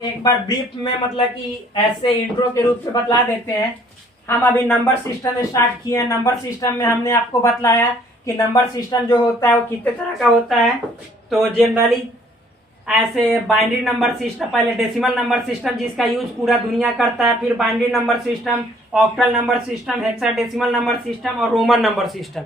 एक बार ब्रीफ में मतलब कि ऐसे इंट्रो के रूप से बतला देते हैं। हम अभी नंबर सिस्टम स्टार्ट किए हैं। नंबर सिस्टम में हमने आपको बतलाया कि नंबर सिस्टम जो होता है वो कितने तरह का होता है। तो जनरली ऐसे बाइनरी नंबर सिस्टम, पहले डेसिमल नंबर सिस्टम जिसका यूज पूरा दुनिया करता है, फिर binary number system, octal number system, hexadecimal number system और रोमन नंबर सिस्टम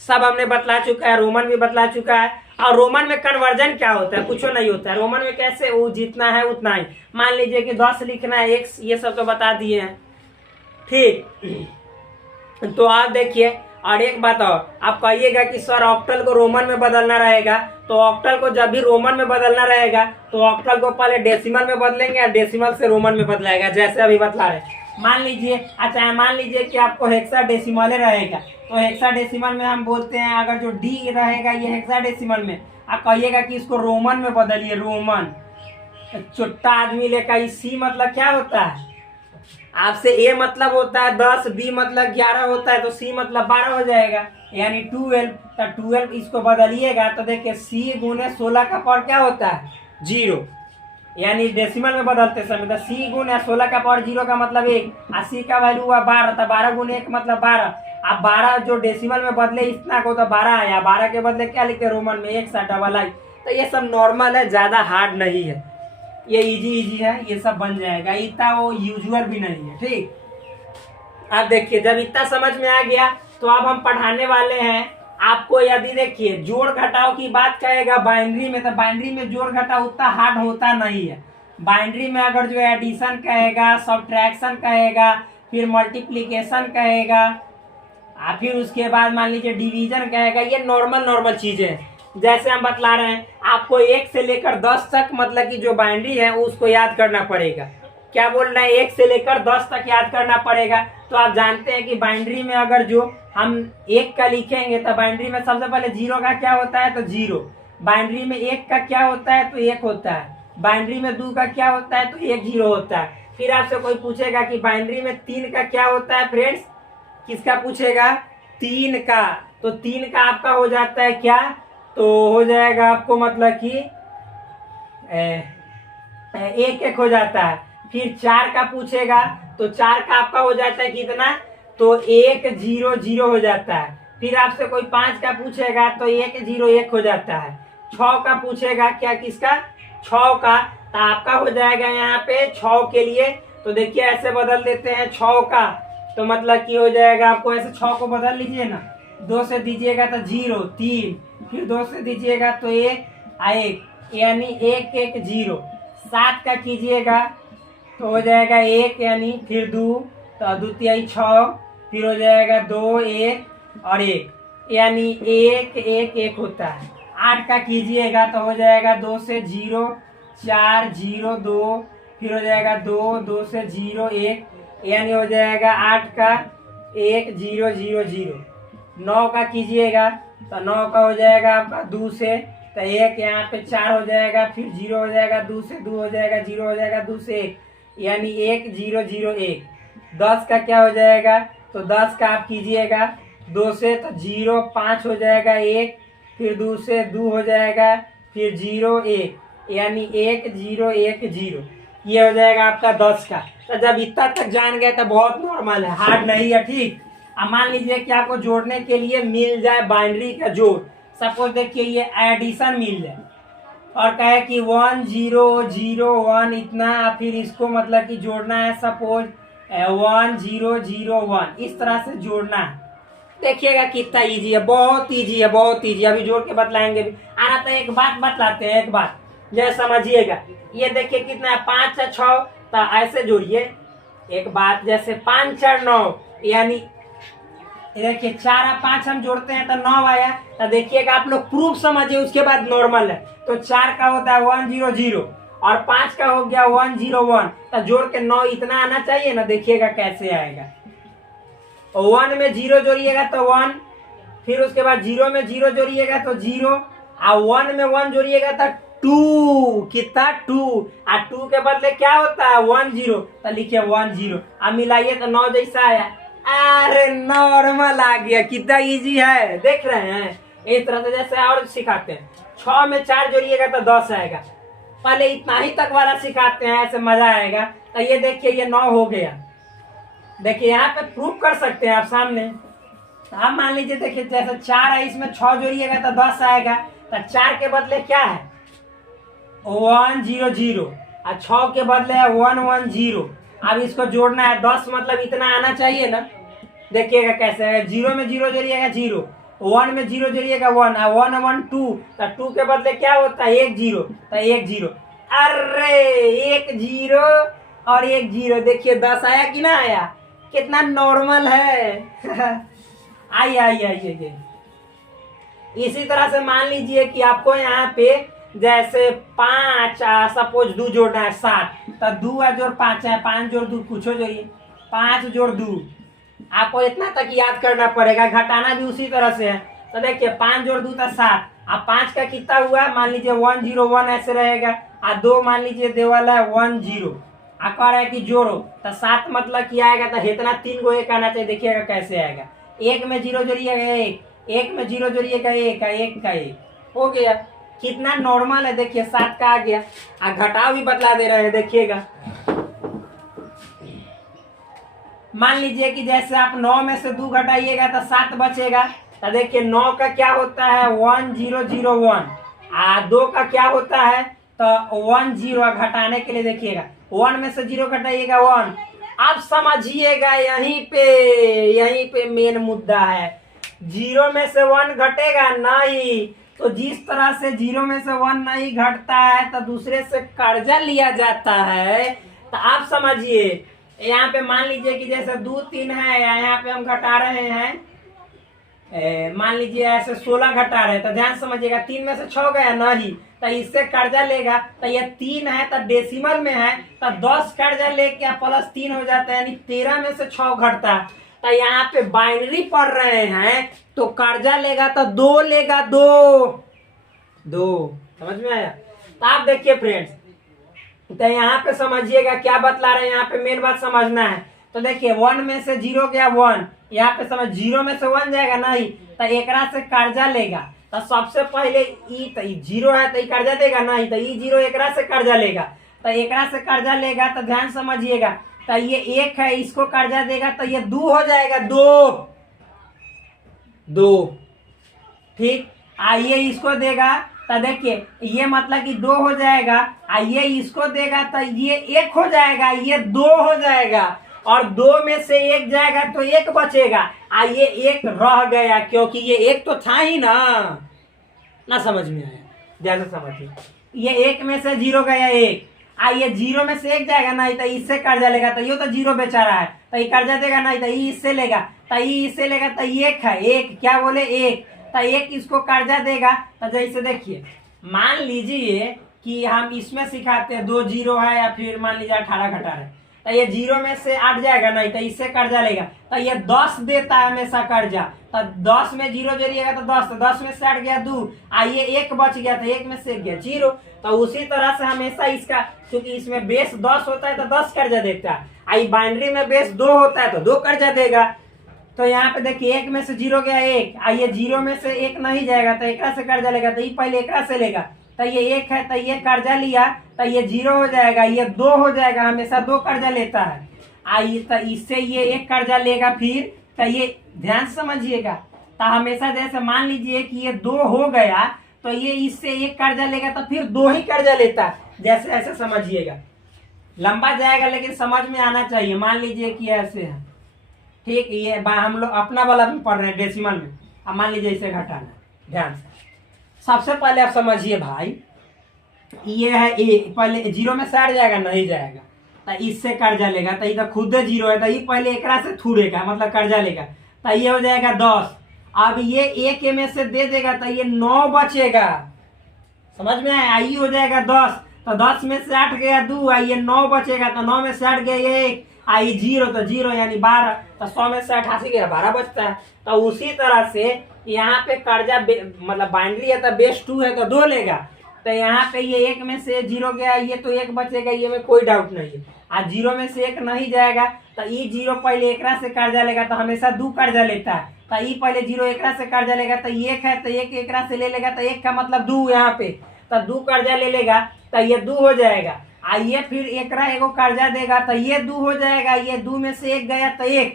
सब हमने बतला चुका है। रोमन भी बतला चुका है। और रोमन में कन्वर्जन क्या होता है? कुछ नहीं होता है। रोमन में कैसे वो जितना है उतना ही, मान लीजिए कि 10 लिखना है, x, ये सब तो बता दिए हैं। ठीक, तो आप देखिए। और एक बात और, आप कहिएगा कि सर ऑक्टल को रोमन में बदलना रहेगा, तो ऑक्टल को जब भी रोमन में बदलना रहेगा तो ऑक्टल को पहले डेसिमल में बदलेंगे और डेसिमल से रोमन में बदलाएगा, जैसे अभी बतला रहे। मान लीजिए, अच्छा मान लीजिए कि आपको हेक्साडेसिमल रहेगा, तो हेक्साडेसिमल में हम बोलते हैं अगर जो डी रहेगा ये हेक्साडेसिमल में, आप कहिएगा कि इसको रोमन में बदलिए, रोमन। छोटा आदमी लेकर सी मतलब क्या होता है? आपसे ए मतलब होता है 10, बी मतलब 11 होता है, तो सी मतलब 12 हो जाएगा, यानी 12। तो 12 इसको बदलिएगा तो देखिए सी गुने 16 का पावर क्या होता है? 0। यानी डेसिमल में बदलते समय तो सी गुने 16 का पावर 0 का मतलब 1, और सी का वैल्यू हुआ 12, तो 12 गुने 1 मतलब 12। अब 12 जो डेसिमल में बदले इतना को तो 12 आया, 12 के बदले क्या लिखते रोमन में? 1 सा डबल आई। तो ये सब नॉर्मल है, ज्यादा हार्ड नहीं है, ये इजी है, ये सब बन जाएगा। इतना वो यूजुअल भी नहीं है। ठीक, अब देखिए जब इतना समझ में आ गया तो अब हम पढ़ाने वाले हैं आपको। यदि देखिए जोड़ घटाव की बात कहेगा बाइनरी में, तो बाइनरी में जोड़ घटाव उतना हार्ड होता नहीं है। बाइनरी में अगर जो एडिशन कहेगा, सब्ट्रैक्शन कहेगा, फिर मल्टीप्लीकेशन कहेगा, फिर उसके बाद मान लीजिए डिवीजन कहेगा, ये नॉर्मल चीजें हैं। जैसे हम बतला रहे हैं आपको 1 से लेकर 10 तक मतलब कि जो बाइनरी है उसको याद करना पड़ेगा। क्या बोल रहे हैं? 1 से लेकर 10 तक याद करना पड़ेगा। तो आप जानते हैं कि बाइनरी में अगर जो हम 1 का लिखेंगे तो बाइनरी में सबसे पहले 0 का क्या होता है? तो 0। बाइनरी में 1 का क्या होता है? तो 1 होता है। बाइनरी में 2 का क्या होता है? तो 1 0 होता है। फिर आपसे कोई पूछेगा कि बाइनरी में 3 का क्या होता है? फ्रेंड्स, किसका पूछेगा? 3 का। तो 3 का आपका हो जाता है क्या? तो हो जाएगा आपको मतलब कि 1 हो जाता है। फिर 4 का पूछेगा तो 4 का आपका हो जाता है कितना? तो 1 0 0 हो जाता है। फिर आपसे कोई 5 का पूछेगा तो 1 0 1 हो जाता है। 6 का पूछेगा, क्या किसका? 6 का। तो आपका हो जाएगा यहाँ पे 6 के लिए। तो देखिए ऐसे बदल देते हैं 6 का, तो मतलब कि हो जाएगा आपको ऐसे 6 को बदल लीजिए ना, 2 से दीजिएगा तो 0 3, फिर 2 से दीजिएगा तो 1 1, यानी 1 1 0। 7 का कीजिएगा तो हो जाएगा 1, यानी फिर 2, तो द्वितीय 6, फिर हो जाएगा 2 1 और 1, यानी 1 1 1 होता है। 8 का कीजिएगा तो हो जाएगा 2 से 0 4 0 2, फिर हो जाएगा 2 2 से 0 1, यानी हो जाएगा 8 का 1 0 0 0। 9 का कीजिएगा तो 9 का हो जाएगा आपका 2 से, तो 1 यहाँ पे 4 हो जाएगा, फिर 0 हो जाएगा, 2 से 2 हो जाएगा, 0 हो जाएगा, 2 से 1, यानी 1 0 0 1। 10 का क्या हो जाएगा? तो 10 का आप कीजिएगा 2 से तो 0 5 हो जाएगा 1, फिर 2 से 2 हो जाएगा, फिर 0 1, यानी 1 0 1 0। ये हो जाएगा आपका 10 का। तो जब इतना तक जान गए तो बहुत नॉर्मल है, हार्ड नहीं है। ठीक, अब मान लीजिए कि आपको जोड़ने के लिए मिल जाए बाइनरी का जोड़। सपोज देखिए ये एडिशन मिल जाए और कहे कि 1 0 0 1 इतना, फिर इसको मतलब कि जोड़ना है सपोज 1 0 0 1, इस तरह से जोड़ना है। देखिएगा कितना इजी है, बहुत इजी है, बहुत इजी। अभी जोड़ के बतलाएंगे भी। आना तो एक बात बतलाते हैं, एक बात जैसे समझिएगा। ये देखिए कितना है? 5 से 6, तो ऐसे जोड़िए। एक बात, जैसे 5 4 9, यानी देखिए 4 और 5 हम जोड़ते हैं तो 9 आया। तो देखिएगा आप लोग प्रूफ समझिए, उसके बाद नॉर्मल है। तो 4 का होता है 1 0 0 और 5 का हो गया 1 0 1, तो जोड़ के 9 इतना आना चाहिए ना। देखिएगा कैसे आएगा। 1 में 0 जोड़िएगा तो 1, फिर उसके बाद 0 में 0 जोड़िएगा तो 0, और 1 में 1 जोड़िएगा तो 2। कितना? 2। और 2 के बदले क्या होता है? 1 0, तो लिखिए 1 0। अब मिलाइए तो 9 जैसा आया। अरे नॉर्मल आ गया, कितना इजी है, देख रहे हैं। इस तरह से जैसे और सिखाते हैं। 6 में 4 जोड़िएगा तो 10 आएगा, पहले इतना ही तक वाला सिखाते हैं, ऐसे मजा आएगा। तो ये देखिए ये 9 हो गया। देखिए यहाँ पे प्रूफ कर सकते हैं आप सामने। तो आप मान लीजिए देखिए जैसे 4 है, इसमें 6 जोड़िएगा तो 10 आएगा। तो 4 के बदले क्या है 1 0 0 और 6 के बदले है 1 1 0। अब इसको जोड़ना है 10, मतलब इतना आना चाहिए ना। देखिएगा कैसे है, 0 में 0 जोड़िएगा 0, 1 में 0 जोड़िएगा 1 और 1 1 2। तो 2 के बदले क्या होता है 1 0, तो 1 0। अरे 1 0 और 1 0, देखिए 10 आया कि ना आया, कितना नॉर्मल है। आइए आइए आइए। इसी तरह से मान लीजिए कि आपको यहाँ पे जैसे 5 सपोज 2 जोड़ना है 7, तो 2 जोड़ 5 है, 5 जोड़ 2 कुछ जोड़िए, 5 जोड़ 2। आपको इतना तक याद करना पड़ेगा, घटाना भी उसी तरह से है। तो देखिए 5 जोड़ 2 तो 7। अब 5 का कितना हुआ, मान लीजिए 1 0 1 ऐसे रहेगा, और 2 मान लीजिए दे वाला है 1 0। कह रहा है कि जोड़ो, तो 7 मतलब क्या आएगा, तो इतना 3 को 1 आना चाहिए। देखिएगा कैसे आएगा, 1 में 0 जोड़िएगा 1, 1 में 0 जोड़िएगा 1 का 1 का 1 हो गया। कितना नॉर्मल है, देखिए 7 का आ गया। घटाव भी बतला दे रहे हैं, देखिएगा। मान लीजिए कि जैसे आप 9 में से 2 घटाइएगा तो 7 बचेगा। तो देखिए 9 का क्या होता है 1 0 0 1, 2 का क्या होता है तो 1 0। घटाने के लिए देखिएगा 1 में से 0 घटाइएगा 1। अब समझिएगा यहीं पे मेन मुद्दा है। 0 में से 1 घटेगा नहीं, तो जिस तरह से 0 में से 1 नहीं घटता है तो दूसरे से कर्जा लिया जाता है। तो आप समझिए यहाँ पे मान लीजिए कि जैसे 2 3 है, यहाँ पे हम घटा रहे हैं, मान लीजिए ऐसे 16 घटा रहे हैं। तो ध्यान समझिएगा 3 में से 6 गया नहीं, तो इससे कर्जा लेगा। तो ये 3 है तो डेसिमल में है, तो 10 कर्जा लेके प्लस 3 हो जाता है, यानी 13 में से 6 घटता है। तो यहाँ पे बाइनरी पढ़ रहे हैं तो कर्जा लेगा तो 2 लेगा, 2 समझ में आया। तो आप देखिए फ्रेंड्स, तो यहाँ पे समझिएगा क्या बतला रहे हैं, यहाँ पे मेन बात समझना है। तो देखिए 1 में से 0 गया 1, यहाँ पे समझ 0 में से 1 जाएगा नहीं, तो एकरा से कर्जा लेगा। तो सबसे पहले ई 0 है तो कर्जा देगा नहीं, तो ई 0 एकरा से कर्जा लेगा। तो एकरा से कर्जा लेगा तो ध्यान समझिएगा, तो ये 1 है, इसको कर्जा देगा तो ये 2 हो जाएगा, 2 ठीक। आइए इसको देगा तो देखिए ये मतलब कि 2 हो जाएगा, आइए इसको देगा तो ये 1 हो जाएगा, ये 2 हो जाएगा, और 2 में से 1 जाएगा तो 1 बचेगा। आइए 1 रह गया, क्योंकि ये 1 तो था ही ना समझ में आया, ध्यान से समझिए। ये 1 में से 0 गया 1, आइए 0 में से 1 जाएगा नहीं, तो इससे कर्जा लेगा, तो ये तो 0 बेचा रहा है, तो ये कर्जा देगा नहीं, तो ये इससे लेगा, तो ये इससे लेगा, तो 1 है, 1 क्या बोले 1, तो 1 इसको कर्जा देगा। तो जैसे देखिए मान लीजिए कि हम इसमें सिखाते हैं 2 0 है, या फिर मान लीजिए 18 घटा रहे, तो ये 0 में से 8 जाएगा नहीं, तो इससे कर्जा लेगा, तो ये 10 देता है हमेशा कर्जा। तो 10 में 0 जोड़िएगा तो 10, तो 10 में से 8 गया 2, आइए 1 बच गया, तो 1 में से 1 गया 0। तो उसी तरह से हमेशा इसका, क्योंकि इसमें बेस 10 होता है तो 10 कर्जा देता है, आई बाइनरी में बेस 2 होता है तो 2 कर्जा देगा। तो यहाँ पे देखिए 1 में से 0 गया 1, आइए 0 में से 1 नहीं जाएगा तो एकरा से कर्जा लेगा, तो ये पहले एकरा से लेगा, तो ये 1 है, तो ये कर्जा लिया, तो ये 0 हो जाएगा, ये 2 हो जाएगा, हमेशा 2 कर्जा लेता है। आइए तो इससे ये 1 कर्जा लेगा, फिर तो ये ध्यान समझिएगा, तो हमेशा जैसे मान लीजिए कि ये 2 हो गया, तो ये इससे 1 कर्जा लेगा, तो फिर 2 ही कर्जा लेता है। जैसे ऐसे समझिएगा, लंबा जाएगा लेकिन समझ में आना चाहिए। मान लीजिए कि ऐसे है, ठीक, ये हम लोग अपना वाला भी पढ़ रहे हैं डेसिमल में। अब मान लीजिए इसे घटाना, ध्यान से सबसे पहले आप समझिए भाई, ये है ए, पहले 0 में से 8 जाएगा नहीं जाएगा, तो इससे कर्जा लेगा, तो ये तो खुद 0 है, तो ये पहले एकरा से थूड़ेगा, मतलब कर्जा लेगा, तो ये हो जाएगा 10। अब ये 1 में से दे देगा तो ये 9 बचेगा, समझ में आया, आई हो जाएगा 10। तो 10 में से 8 गया 2, आइए 9 बचेगा, तो 9 में से 8 गया 1, आई 0, तो 0 यानी 12, तो 100 में से 88 गया 12 बचता है। तो उसी तरह से यहाँ पे कर्जा मतलब बाइनरी है तो बेस 2 है तो 2 लेगा, तो यहाँ पे ये 1 में से 0 गया, ये तो 1 बचेगा, ये में कोई डाउट नहीं है। आज 0 में से 1 नहीं जाएगा, तो ये 0 पहले एकरा से कर्जा लेगा, तो हमेशा 2 कर्जा लेता है, तो ये पहले 0 एकरा से कर्जा लेगा, तो 1 है तो 1 एकरा से ले लेगा, तो 1 का मतलब 2 यहाँ पे, तो 2 कर्जा ले लेगा तो ये 2 हो जाएगा। आइए फिर एकरा एगो कर्जा देगा तो ये 2 हो जाएगा, ये 2 में से 1 गया तो 1,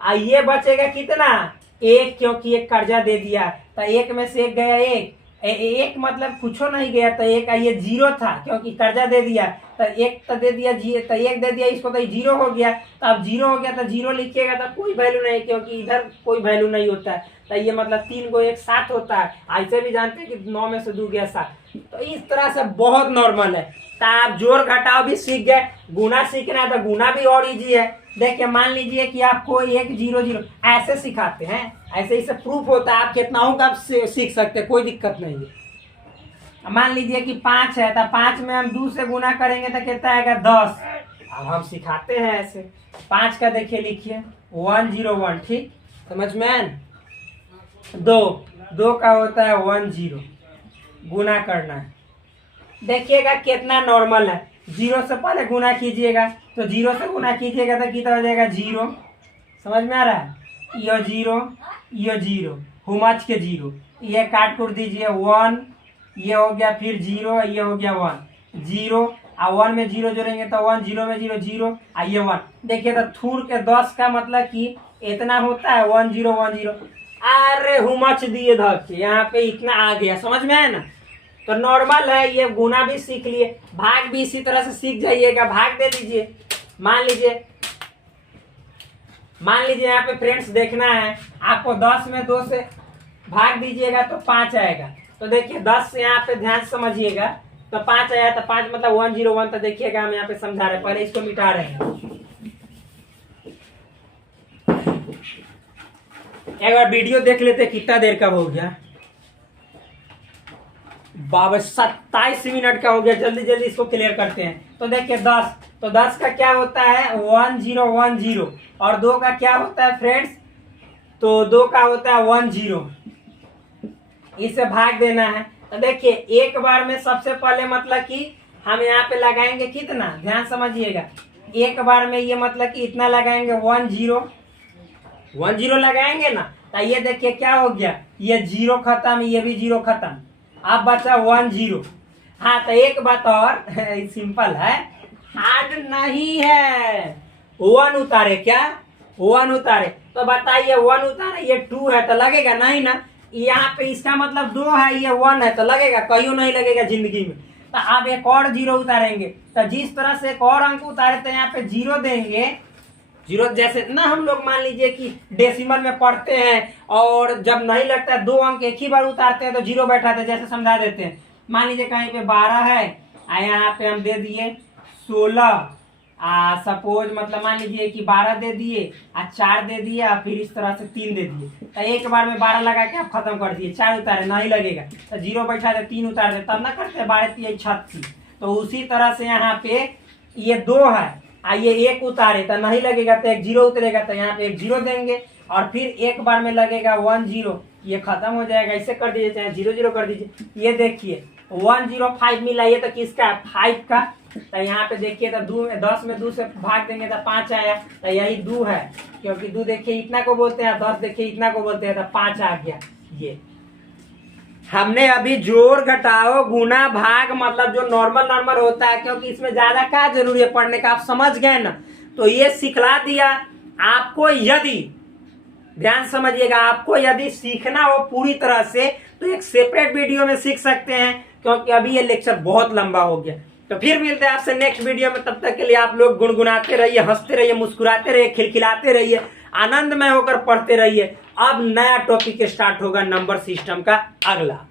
आइए बचेगा कितना 1, क्योंकि एक कर्जा दे दिया तो 1 में से 1 गया 1, 1 मतलब कुछ नहीं गया तो 1, ये 0 था क्योंकि कर्जा दे दिया तो 1 तो दे दिया, तो 1 दे दिया इसको तो 0 हो गया। तो अब 0 हो गया तो 0 लिखिएगा तो कोई वैल्यू नहीं, क्योंकि इधर कोई वैल्यू नहीं होता है। तो ये मतलब 3 को 1 7 होता है। ऐसे भी जानते हैं कि 9 में से 2 गया 7। तो इस तरह से बहुत नॉर्मल है। तो आप जोड़ घटाव भी सीख गए, गुना सीखना है तो गुना भी और इजी है। देखिए मान लीजिए कि आपको 1 0 0 ऐसे सिखाते हैं, ऐसे ही सब प्रूफ होता है। आप कितनाओं का आप सीख सकते हैं, कोई दिक्कत नहीं है। मान लीजिए कि 5 है तो 5 में हम 2 से गुना करेंगे तो कितना आएगा 10। अब हम सिखाते हैं ऐसे। 5 का देखिए लिखिए 1 0 1, ठीक समझ में आए। 2 का होता है 1 0, गुना करना है। देखिएगा कितना नॉर्मल है। 0 से पहले गुना कीजिएगा तो 0 से गुना कीजिएगा तो कितना हो जाएगा 0, समझ में आ रहा है। ये 0 हुमच के 0, ये काट कर दीजिए 1, ये हो गया फिर 0, ये हो गया 1 0, और 1 में 0 जोड़ेंगे तो 1 0 में 0 0, ये 1। देखिए तो थूर के 10 का मतलब कि इतना होता है 1 0 1 0। अरे हुमच दिए धक्के, यहाँ पे इतना आ गया, समझ में आया ना। तो नॉर्मल है, ये गुना भी सीख लिए, भाग भी इसी तरह से सीख जाइएगा। भाग दे दीजिए, मान लीजिए यहाँ पे फ्रेंड्स देखना है आपको, 10 में 2 से भाग दीजिएगा तो 5 आएगा। तो देखिए 10 से यहाँ पे ध्यान समझिएगा तो 5 आया, तो 5 मतलब 1 0 1। तो देखिएगा हम यहाँ पे समझा रहे हैं, पहले इसको मिटा रहे हैं। एक बार वीडियो देख लेते कितना देर का हो गया। 27 मिनट का हो गया। जल्दी जल्दी इसको क्लियर करते हैं। तो देखिए 10, तो 10 का क्या होता है 1 0 1 0, और 2 का क्या होता है फ्रेंड्स, तो 2 का होता है 1 0। इसे भाग देना है। तो देखिए एक बार में सबसे पहले मतलब कि हम यहाँ पे लगाएंगे कितना, ध्यान समझिएगा। एक बार में ये मतलब कि इतना लगाएंगे 1 0 लगाएंगे ना। तो ये देखिए क्या हो गया, ये 0 खत्म, ये भी 0 खत्म, अब बचा 1 0। हाँ तो एक बात और सिंपल है, हार्ड नहीं है। 1 उतारे, क्या 1 उतारे, तो बताइए 1 उतारे, ये 2 है तो लगेगा नहीं ना। यहाँ पे इसका मतलब 2 है, ये 1 है तो लगेगा, कहीं नहीं लगेगा जिंदगी में। तो अब एक और 0 उतारेंगे। तो जिस तरह से एक और अंक उतारे तो यहाँ पे 0 देंगे। 0 जैसे ना हम लोग मान लीजिए कि डेसिमल में पढ़ते हैं, और जब नहीं लगता है 2 अंक एक ही बार उतारते हैं तो 0 बैठाते हैं। जैसे समझा देते हैं, मान लीजिए कहीं पे 12 है, यहाँ पे हम दे दिए 16, सपोज मतलब मान लीजिए कि 12 दे दिए, 4 दे दिए, और फिर इस तरह से 3 दे दिए। तो एक बार में 12 लगा के आप खत्म कर दिए। 4 उतारे नहीं लगेगा तो 0 बैठा दे, 3 उतार दे, तब ना करते 12 3 36। तो उसी तरह से यहाँ पे ये 2 है, ये 1 उतारे तो नहीं लगेगा तो एक 0 उतरेगा, तो यहाँ पे एक 0 देंगे, और फिर एक बार में लगेगा 1 0, ये खत्म हो जाएगा। इसे कर दीजिए, चाहे 0 0 कर दीजिए। ये देखिए 1 0 5 मिला, ये तो किसका 5 का। तो यहाँ पे देखिए तो 10 में 2 से भाग देंगे तो 5 आया, तो यही 2 है, क्योंकि 2 देखिए इतना को बोलते हैं, 10 देखिए इतना को बोलते हैं, तो 5 आ गया। ये हमने अभी जोड़ घटाओ गुना भाग मतलब जो नॉर्मल होता है, क्योंकि इसमें ज्यादा क्या जरूरी है पढ़ने का, आप समझ गए ना। तो ये सिखला दिया आपको। यदि ध्यान समझिएगा, आपको यदि सीखना हो पूरी तरह से तो एक सेपरेट वीडियो में सीख सकते हैं, क्योंकि अभी ये लेक्चर बहुत लंबा हो गया। तो फिर मिलते हैं आपसे नेक्स्ट वीडियो में। तब तक के लिए आप लोग गुनगुनाते रहिए, हंसते रहिए, मुस्कुराते रहिए, खिलखिलाते रहिए, आनंदमय होकर पढ़ते रहिए। अब नया टॉपिक स्टार्ट होगा नंबर सिस्टम का अगला।